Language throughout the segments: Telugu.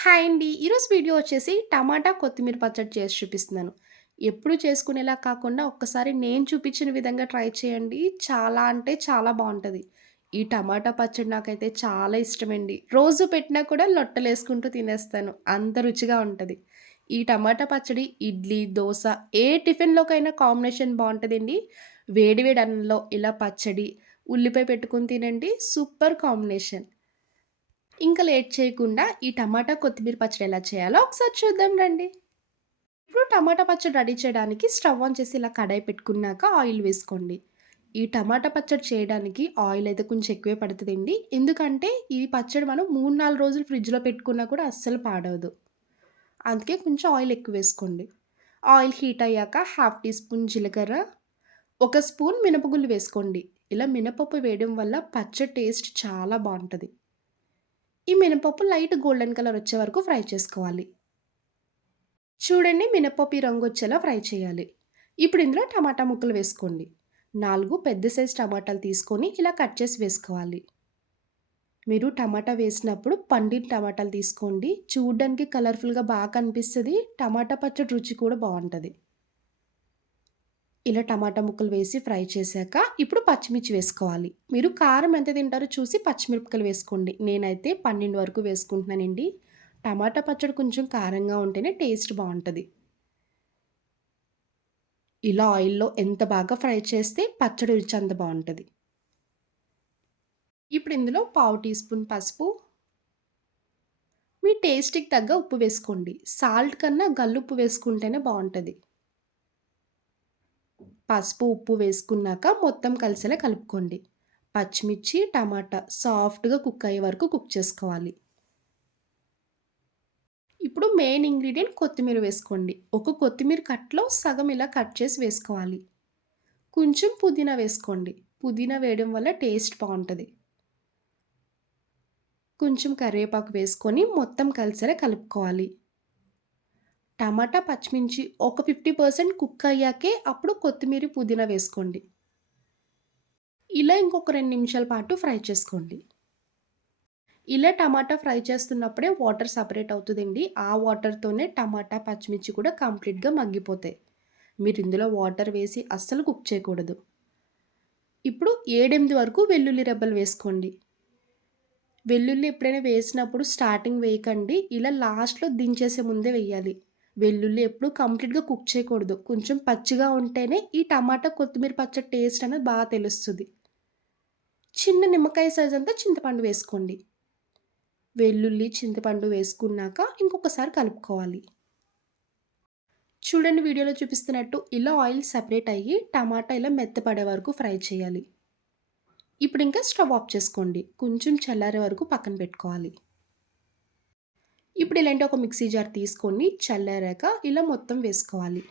హాయ్ అండి. ఈరోజు వీడియో వచ్చేసి టమాటా, కొత్తిమీర పచ్చడి చేసి చూపిస్తున్నాను. ఎప్పుడు చేసుకునేలా కాకుండా ఒక్కసారి నేను చూపించిన విధంగా ట్రై చేయండి. చాలా అంటే చాలా బావుంటది. ఈ టమాటా పచ్చడి నాకైతే చాలా ఇష్టమండి. రోజు పెట్టినా కూడా లొట్టలేసుకుంటూ తినేస్తాను. అంత రుచిగా ఉంటది. ఈ టమాటా పచ్చడి ఇడ్లీ, దోస ఏ టిఫిన్‌లోకైనా కాంబినేషన్ బావుంటదండి. వేడి వేడి అన్నంలో ఇలా పచ్చడి, ఉల్లిపాయ పెట్టుకొని తినండి సూపర్ కాంబినేషన్. ఇంక లేట్ చేయకుండా ఈ టమాటా, కొత్తిమీర పచ్చడి ఎలా చేయాలో ఒకసారి చూద్దాం రండి. ఇప్పుడు టమాటా పచ్చడి రెడీ చేయడానికి స్టవ్ ఆన్ చేసి ఇలా కడాయి పెట్టుకున్నాక ఆయిల్ వేసుకోండి. ఈ టమాటా పచ్చడి చేయడానికి ఆయిల్ అయితే కొంచెం ఎక్కువే పడతదండి. ఎందుకంటే ఈ పచ్చడి మనం 3, 4 రోజులు ఫ్రిడ్జ్‌లో పెట్టుకున్నా కూడా అస్సలు పాడవదు. అందుకే కొంచెం ఆయిల్ ఎక్కువ వేసుకోండి. ఆయిల్ హీట్ అయ్యాక హాఫ్ టీ స్పూన్ జీలకర్ర, ఒక స్పూన్ మినపగుళ్ళు వేసుకోండి. ఇలా మినపప్పు వేయడం వల్ల పచ్చడి టేస్ట్ చాలా బావుంటది. ఈ మినపప్పు లైట్ గోల్డెన్ కలర్ వచ్చే వరకు ఫ్రై చేసుకోవాలి. చూడండి మినపప్పు ఈ రంగొచ్చేలా ఫ్రై చేయాలి. ఇప్పుడు ఇందులో టమాటా ముక్కలు వేసుకోండి. 4 పెద్ద సైజ్ టమాటాలు తీసుకొని ఇలా కట్ చేసి వేసుకోవాలి. మీరు టమాటా వేసినప్పుడు పండిన టమాటాలు తీసుకోండి. చూడ్డానికి కలర్‌ఫుల్‌గా బాగా కనిపిస్తది. టమాటా పచ్చడి రుచి కూడా బావుంటది. ఇలా టమాటా ముక్కలు వేసి ఫ్రై చేశాక ఇప్పుడు పచ్చిమిర్చి వేసుకోవాలి. మీరు కారం ఎంత తింటారో చూసి పచ్చిమిరపకాయలు వేసుకోండి. నేనైతే 12 వరకు వేసుకుంటున్నానండి. టమాటా పచ్చడి కొంచెం కారంగా ఉంటేనే టేస్ట్ బావుంటది. ఇలా ఆయిల్‌లో ఎంత బాగా ఫ్రై చేస్తే పచ్చడి రుచి అంత బావుంటది. ఇప్పుడు ఇందులో పావు టీ స్పూన్ పసుపు, మీ టేస్ట్‌కి తగ్గ ఉప్పు వేసుకోండి. సాల్ట్ కన్నా గల్లుప్పు వేసుకుంటేనే బావుంటది. పసుపు, ఉప్పు వేసుకున్నాక మొత్తం కలిసేలా కలుపుకోండి. పచ్చిమిర్చి, టమాటా సాఫ్ట్‌గా కుక్ అయ్యే వరకు కుక్ చేసుకోవాలి. ఇప్పుడు మెయిన్ ఇంగ్రీడియెంట్ కొత్తిమీర వేసుకోండి. ఒక కొత్తిమీర కట్టలో సగం ఇలా కట్ చేసి వేసుకోవాలి. కొంచెం పుదీనా వేసుకోండి. పుదీనా వేయడం వల్ల టేస్ట్ బావుంటది. కొంచెం కరివేపాకు వేసుకొని మొత్తం కలిసేలా కలుపుకోవాలి. టమాటా, పచ్చిమిర్చి ఒక 50% కుక్ అయ్యాకే అప్పుడు కొత్తిమీర, పుదీనా వేసుకోండి. ఇలా ఇంకొక 2 నిమిషాల పాటు ఫ్రై చేసుకోండి. ఇలా టమాటా ఫ్రై చేస్తున్నప్పుడే వాటర్ సెపరేట్ అవుతదండి. ఆ వాటర్‌తోనే టమాటా, పచ్చిమిర్చి కూడా కంప్లీట్‌గా మగ్గిపోతాయి. మీరు ఇందులో వాటర్ వేసి అస్సలు కుక్ చేయకూడదు. ఇప్పుడు 7, 8 వరకు వెల్లుల్లి రెబ్బలు వేసుకోండి. వెల్లుల్లి ఎప్పుడైనా వేసినప్పుడు స్టార్టింగ్ వేయకండి. ఇలా లాస్ట్‌లో దించేసే ముందే వెయ్యాలి. వెల్లుల్లి ఎప్పుడు కంప్లీట్‌గా కుక్ చేయకూడదు. కొంచెం పచ్చిగా ఉంటేనే ఈ టమాటా, కొత్తిమీర పచ్చడి టేస్ట్ అనేది బాగా తెలుస్తది. చిన్న నిమ్మకాయ సైజ్ అంతా చింతపండు వేసుకోండి. వెల్లుల్లి, చింతపండు వేసుకున్నాక ఇంకొకసారి కలుపుకోవాలి. చూడండి వీడియోలో చూపిస్తున్నట్టు ఇలా ఆయిల్ సెపరేట్ అయ్యి టమాటా ఇలా మెత్తపడే వరకు ఫ్రై చేయాలి. ఇప్పుడు ఇంకా స్టవ్ ఆఫ్ చేసుకోండి. కొంచెం చల్లారే వరకు పక్కన పెట్టుకోవాలి. ఇప్పుడు ఇలాంటి ఒక మిక్సీ జార్ తీసుకొని చల్లారాక ఇలా మొత్తం వేసుకోవాలి.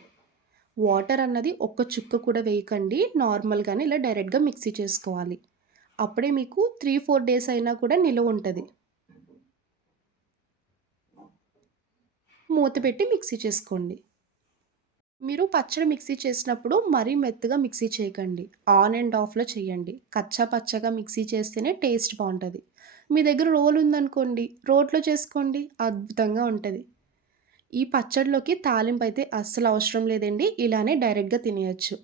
వాటర్ అన్నది ఒక్క చుక్క కూడా వేయకండి. నార్మల్‌గానే ఇలా డైరెక్ట్‌గా మిక్సీ చేసుకోవాలి. అప్పుడే మీకు 3, 4 డేస్ అయినా కూడా నిలువ ఉంటది. మూత పెట్టి మిక్సీ చేసుకోండి. మీరు పచ్చడి మిక్సీ చేసినప్పుడు మరీ మెత్తగా మిక్సీ చేయకండి. ఆన్ అండ్ ఆఫ్‌లో చేయండి. కచ్చా పచ్చాగా మిక్సీ చేస్తేనే టేస్ట్ బావుంటది. మీ దగ్గర రోలు ఉందనుకోండి, రోట్లో చేసుకోండి అద్భుతంగా ఉంటది. ఈ పచ్చడిలోకి తాలింపయితే అస్సలు అవసరం లేదండి. ఇలానే డైరెక్ట్‌గా తినేయొచ్చు.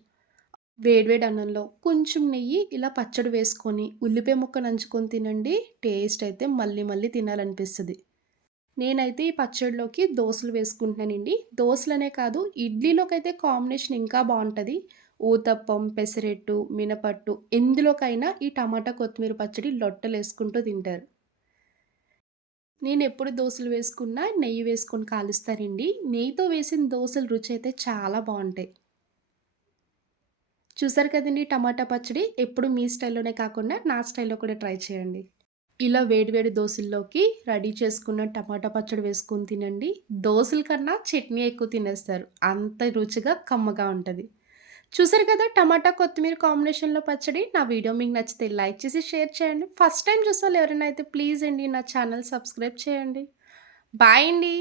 వేడి వేడి అన్నంలో కొంచెం నెయ్యి ఇలా పచ్చడి వేసుకొని, ఉల్లిపాయ ముక్క నంచుకొని తినండి. టేస్ట్ అయితే మళ్ళీ మళ్ళీ తినాలనిపిస్తది. నేనైతే ఈ పచ్చడిలోకి దోసలు వేసుకుంటున్నానండి. దోసలనే కాదు ఇడ్లీలోకైతే కాంబినేషన్ ఇంకా బావుంటది. ఊతప్పం, పెసరట్టు, మినపట్టు ఎందులోకైనా ఈ టమాటా, కొత్తిమీర పచ్చడి లొట్టలేసుకుంటూ తింటారు. నేనెప్పుడు దోసలు వేసుకున్నా నెయ్యి వేసుకొని కాలుస్తానండి. నెయ్యితో వేసిన దోసల రుచయితే చాలా బావుంటాయి. చూసారు కదండీ టమాటా పచ్చడి. ఎప్పుడు మీ స్టైల్‌లోనే కాకుండా నా స్టైల్‌లో కూడా ట్రై చేయండి. ఇలా వేడి వేడి దోసల్లోకి రెడీ చేసుకున్న టమాటా పచ్చడి వేసుకొని తినండి. దోసల కన్నా చట్నీ ఎక్కువ తినేస్తారు. అంత రుచిగా, కమ్మగా ఉంటది. చూసారు కదా టమాటా, కొత్తిమీర కాంబినేషన్‌లో పచ్చడి. నా వీడియో మీకు నచ్చితే లైక్ చేసి, షేర్ చేయండి. ఫస్ట్ టైమ్ చూసేవాళ్ళు ఎవరైనా అయితే ప్లీజ్ అండి నా ఛానల్ సబ్స్క్రైబ్ చేయండి. బాయ్ అండి.